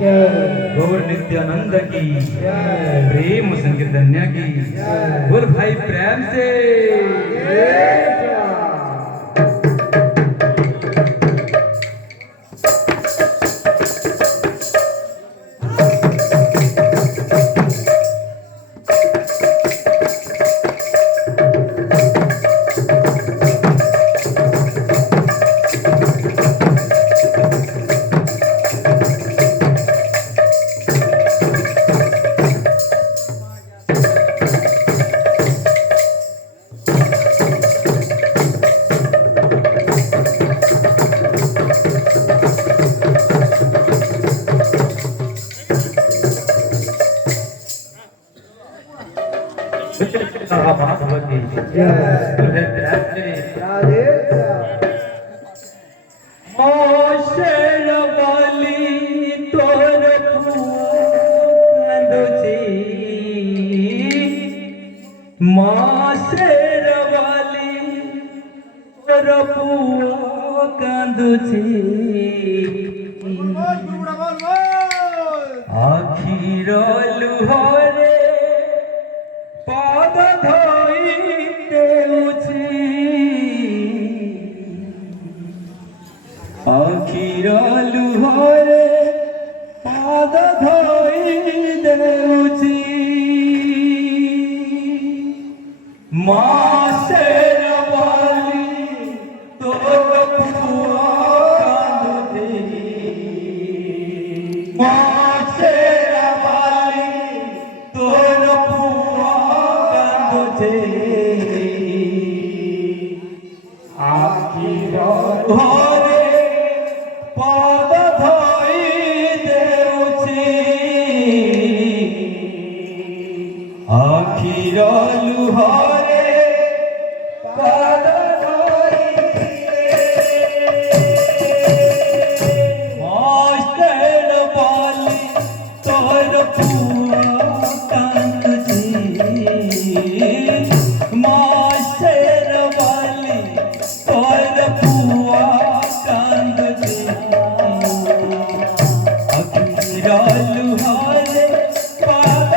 गौर नित्यानंद की प्रेम संकीर्तन्या की बोल भाई प्रेम से। आखिर लुहरे पाद धोई देउछि आखिर लुहरे पाद धोई देउछि मासेर बाली तोर पुआ कांदुछि मासेर बाली तोर पुआ कांदुछि आखिर घरे पाद धोई देउछि आखिर लुहरे पाद धोई मास्टर बाली तोर पुआ कांदुछि मास्टर बाली तोर पुआ कांदुछि आखिर लुहरे पाद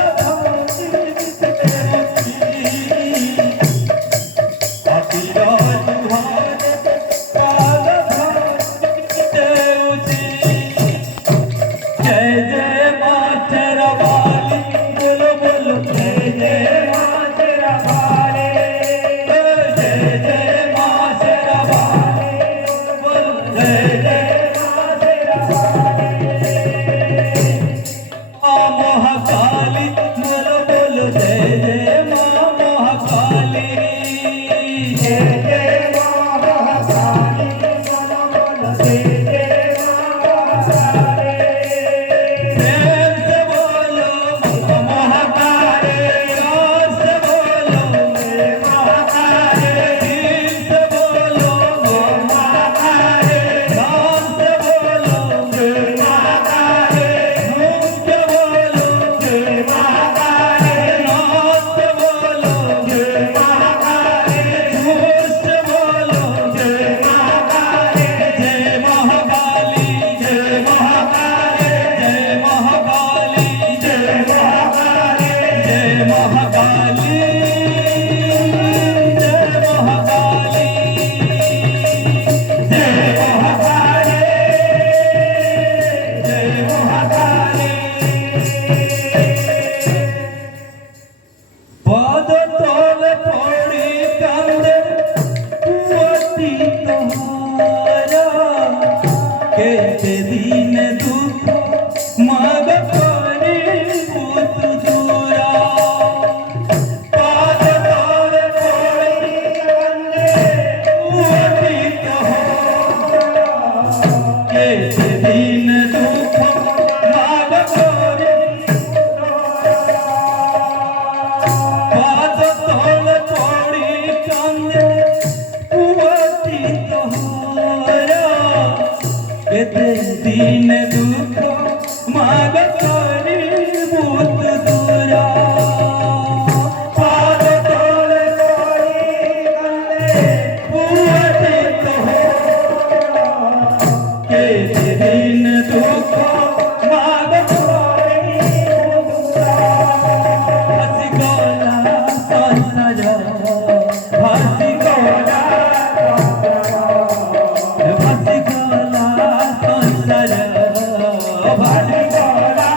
भवानी तोरा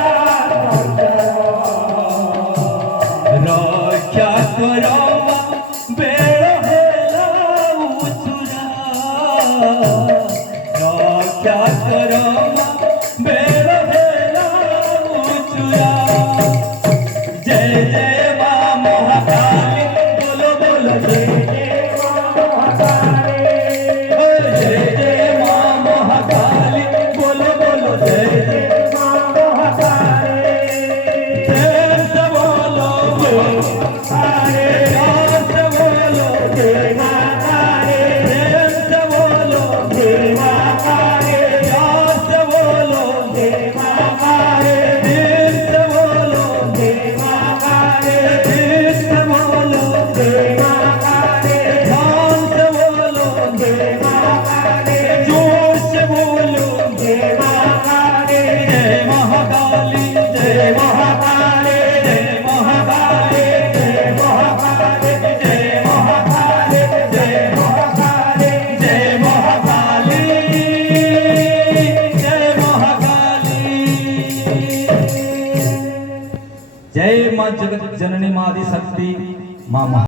रक्षा करो बेड़ हेला उचुरा रक्षा करो बेड़ हेला उचुरा जय जय मां महाकाली बोलो बोलो जय जय मां महाकाली जय जय मां महाकाली बोलो बोलो जय जय मां महाकाली प्रेम से बोलो प्यार से बोलो जय महाकाली प्रेम से बोलो जय महाकाली प्यार से बोलो जय महाकाली दिल से बोलो जय महाकाली दिल से बोलो जय महाकाली ध्यान से बोलो जय महाकाली जोर से बोलो जय महाकाली जय महाकाली जय महाकाली जय महाकाली जय महाकाली जय महाकाली जय महाकाली जय महाकाली जय महाकाली जय मां जगत जननी मां आदि शक्ति मां